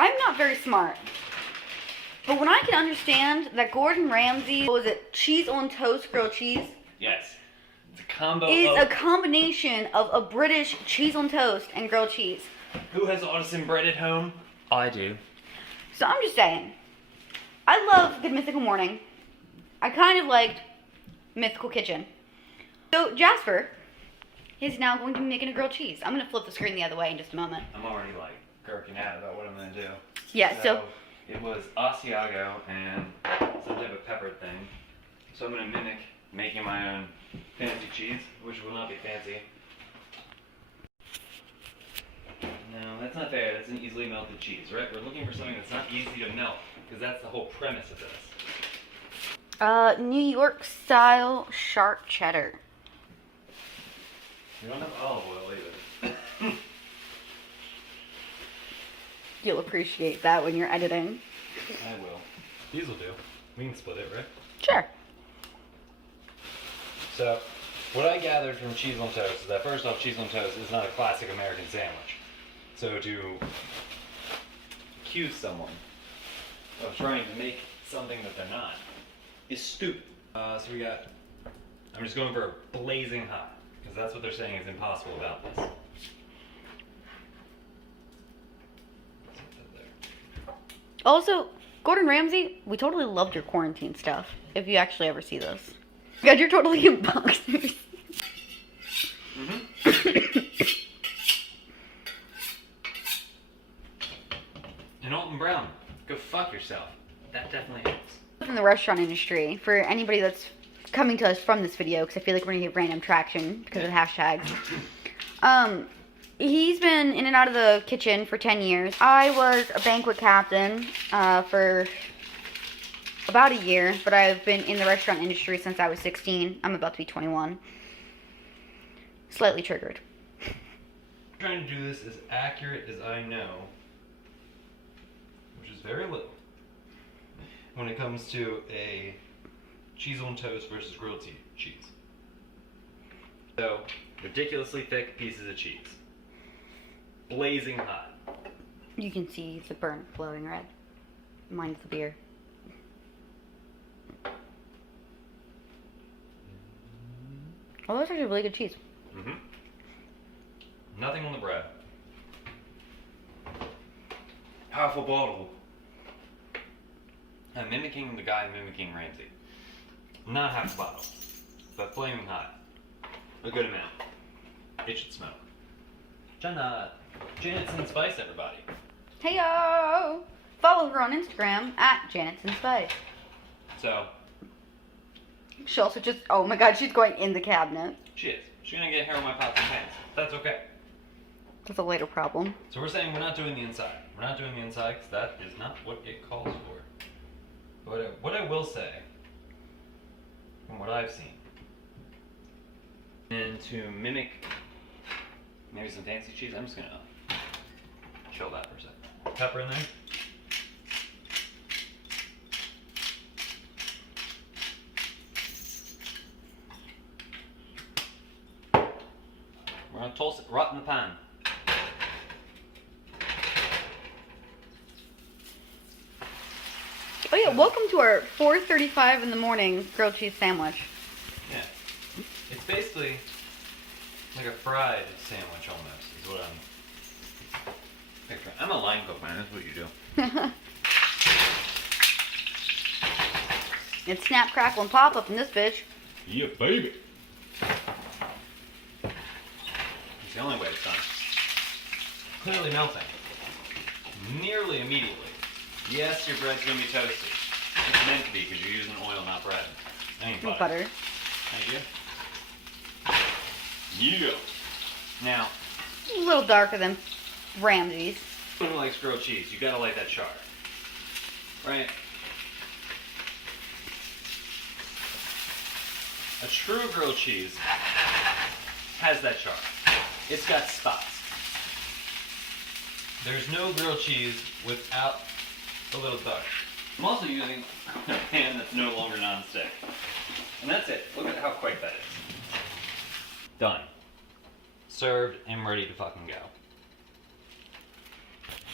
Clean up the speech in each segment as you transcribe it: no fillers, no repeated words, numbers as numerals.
I'm not very smart. But when I can understand that Gordon Ramsay, what was it, cheese on toast grilled cheese? Yes. It's a combo Is a combination of a British cheese on toast and grilled cheese. Who has artisan bread at home? I do. So I'm just saying, I love Good Mythical Morning. I kind of liked Mythical Kitchen. So Jasper is now going to be making a grilled cheese. I'm going to flip the screen the other way in just a moment. I'm already like gurking out about what I'm going to do. Yeah, so it was Asiago and some type of pepper thing. So I'm going to mimic making my own fancy cheese, which will not be fancy. No, that's not fair. That's an easily melted cheese, right? We're looking for something that's not easy to melt, because that's the whole premise of this. New York style sharp cheddar. We don't have olive oil either. You'll appreciate that when you're editing. I will. These will do. We can split it, right? Sure. So, what I gathered from cheese on toast is that first off, cheese on toast is not a classic American sandwich. So to accuse someone of trying to make something that they're not is stupid. So we got, I'm just going for blazing hot, because that's what they're saying is impossible about this. Also, Gordon Ramsay, we totally loved your quarantine stuff. If you actually ever see this. God, you're totally in boxers. And Alton Brown, go fuck yourself. That definitely helps. In the restaurant industry, for anybody that's coming to us from this video, because I feel like we're going to get random traction because of the hashtags. He's been in and out of the kitchen for 10 years. I was a banquet captain for about a year, but I've been in the restaurant industry since I was 16. I'm about to be 21. Slightly triggered. I'm trying to do this as accurate as I know, which is very little, when it comes to a cheese on toast versus grilled cheese. So, ridiculously thick pieces of cheese. Blazing hot. You can see the burnt glowing red. Mine's the beer. Oh, that's actually really good cheese. Nothing on the bread. Half a bottle. I'm mimicking the guy mimicking Ramsay. Not half a bottle, but flaming hot. A good amount. It should smoke. Janet's and Spice, everybody. Heyo! Follow her on Instagram at Janet's and Spice. So, She also just, oh my god, she's going in the cabinet. she is. She's gonna get hair on my pots and pans. That's okay. That's a later problem. So we're saying we're not doing the inside. We're not doing the inside because that is not what it calls for. But what I will say, from what I've seen, and to mimic maybe some fancy cheese, I'm just gonna chill that for a second. Pepper in there. We're gonna toss it right in the pan. Oh yeah, welcome to our 4:35 in the morning grilled cheese sandwich. Yeah. It's basically like a fried sandwich almost, is what I'm picturing. I'm a line cook, man. That's what you do. It's snap, crackle, and pop up in this bitch. Yeah, baby. It's the only way it's done. Clearly melting. Nearly immediately. Yes, your bread's gonna be toasty. It's meant to be because you're using oil, not bread. I mean butter. Thank you. Yeah. Now, A little darker than Ramsay's. who likes grilled cheese? You gotta like that char. Right? A true grilled cheese has that char. It's got spots. There's no grilled cheese without a little dark. I'm also using a pan that's no longer non-stick. And that's it. Look at how quick that is. Done. Served and ready to fucking go.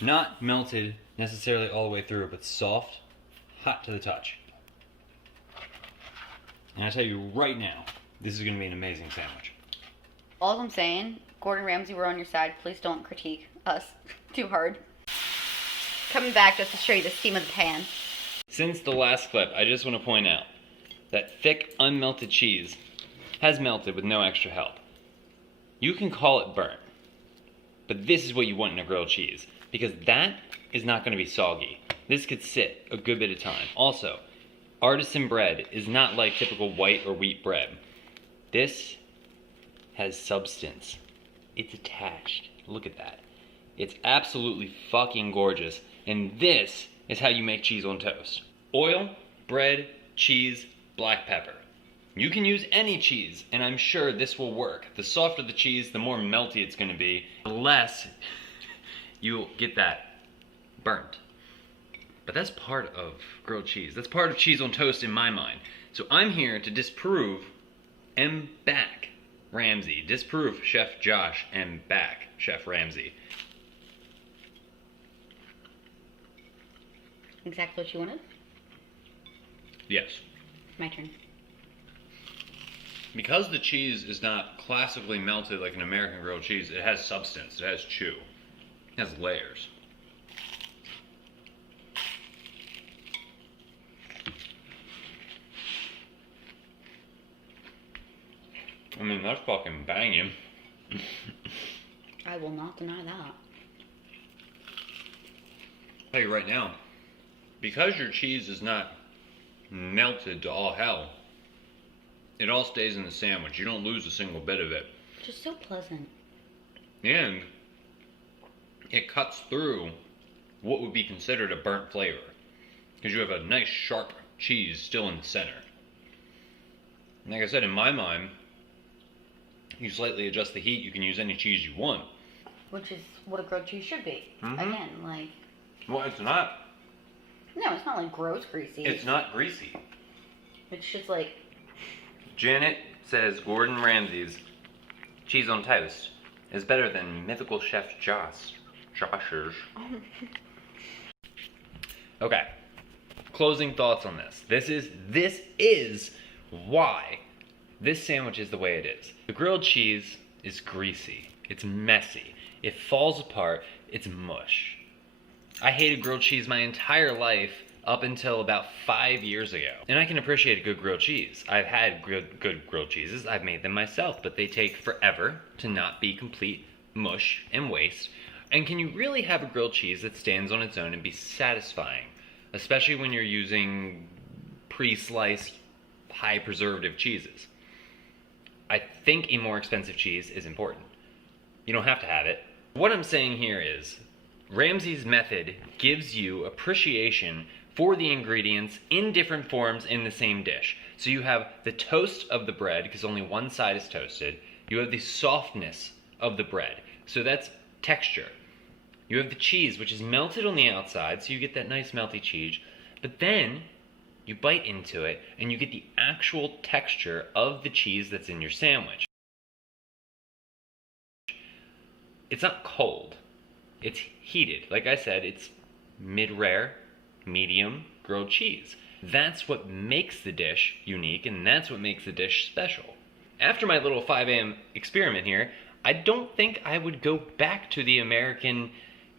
Not melted necessarily all the way through, but soft, hot to the touch. And I tell you right now, this is going to be an amazing sandwich. All I'm saying, Gordon Ramsay, we're on your side. Please don't critique us too hard. Coming back just to show you the steam of the pan. Since the last clip, I just want to point out that thick, unmelted cheese has melted with no extra help. You can call it burnt, but this is what you want in a grilled cheese, because that is not going to be soggy. This could sit a good bit of time. Also, artisan bread is not like typical white or wheat bread. This has substance. It's attached. Look at that. It's absolutely fucking gorgeous. And this is how you make cheese on toast. Oil, bread, cheese, black pepper. You can use any cheese, and I'm sure this will work. The softer the cheese, the more melty it's going to be, the less you'll get that burnt. But that's part of grilled cheese. That's part of cheese on toast in my mind. So I'm here to disprove and back Ramsay. Disprove Chef Josh and back Chef Ramsay. Exactly what you wanted? Yes. My turn. Because the cheese is not classically melted like an American grilled cheese, it has substance, it has chew, it has layers. I mean, that's fucking banging. I will not deny that. I'll tell you right now, because your cheese is not melted to all hell, it all stays in the sandwich. You don't lose a single bit of it. Just so pleasant. And it cuts through what would be considered a burnt flavor, because you have a nice sharp cheese still in the center. And like I said, in my mind, you slightly adjust the heat, you can use any cheese you want. Which is what a grilled cheese should be. Mm-hmm. Again, like... Well, it's not. No, it's not like gross greasy. It's not greasy. It's just like... Janet says Gordon Ramsay's cheese on toast is better than Mythical Chef Josh's. Okay. Closing thoughts on this. This is why this sandwich is the way it is. The grilled cheese is greasy. It's messy. It falls apart. It's mush. I hated grilled cheese my entire life up until about 5 years ago. And I can appreciate a good grilled cheese. I've had good grilled cheeses. I've made them myself, but they take forever to not be complete mush and waste. And can you really have a grilled cheese that stands on its own and be satisfying? Especially when you're using pre-sliced, high preservative cheeses. I think a more expensive cheese is important. You don't have to have it. What I'm saying here is, Ramsay's method gives you appreciation for the ingredients in different forms in the same dish. So you have the toast of the bread, because only one side is toasted. You have the softness of the bread, so that's texture. You have the cheese, which is melted on the outside, so you get that nice melty cheese. But then you bite into it, and you get the actual texture of the cheese that's in your sandwich. It's not cold. It's heated. Like I said, it's mid-rare, medium grilled cheese. That's what makes the dish unique, and that's what makes the dish special. After my little 5 a.m. experiment here, I don't think I would go back to the American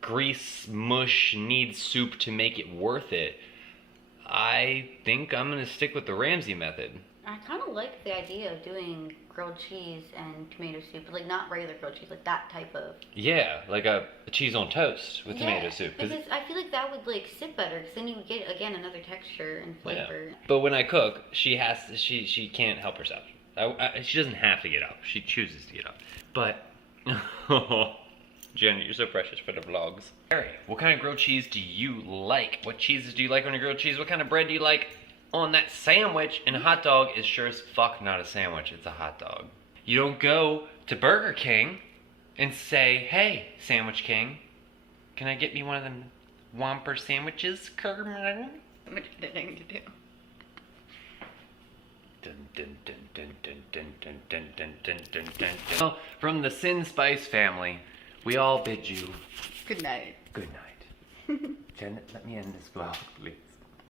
grease, mush, need soup to make it worth it. I think I'm going to stick with the Ramsay method. I kind of like the idea of doing grilled cheese and tomato soup, but like not regular grilled cheese, like that type of... Yeah, like a cheese on toast with tomato soup. Because I feel like that would like sit better, because then you would get, again, another texture and flavor. Yeah. But when I cook, she can't help herself. She doesn't have to get up. She chooses to get up. But, Janet, you're so precious for the vlogs. Harry, what kind of grilled cheese do you like? What cheeses do you like on your grilled cheese? What kind of bread do you like on that sandwich? And a hot dog is sure as fuck not a sandwich, it's a hot dog. You don't go to Burger King and say, hey, Sandwich King, can I get me one of them Whopper sandwiches, Kermit? Much other thing to do. Well, from the Sin Spice family, we all bid you Good night. good night. Janet, let me end this vlog, please.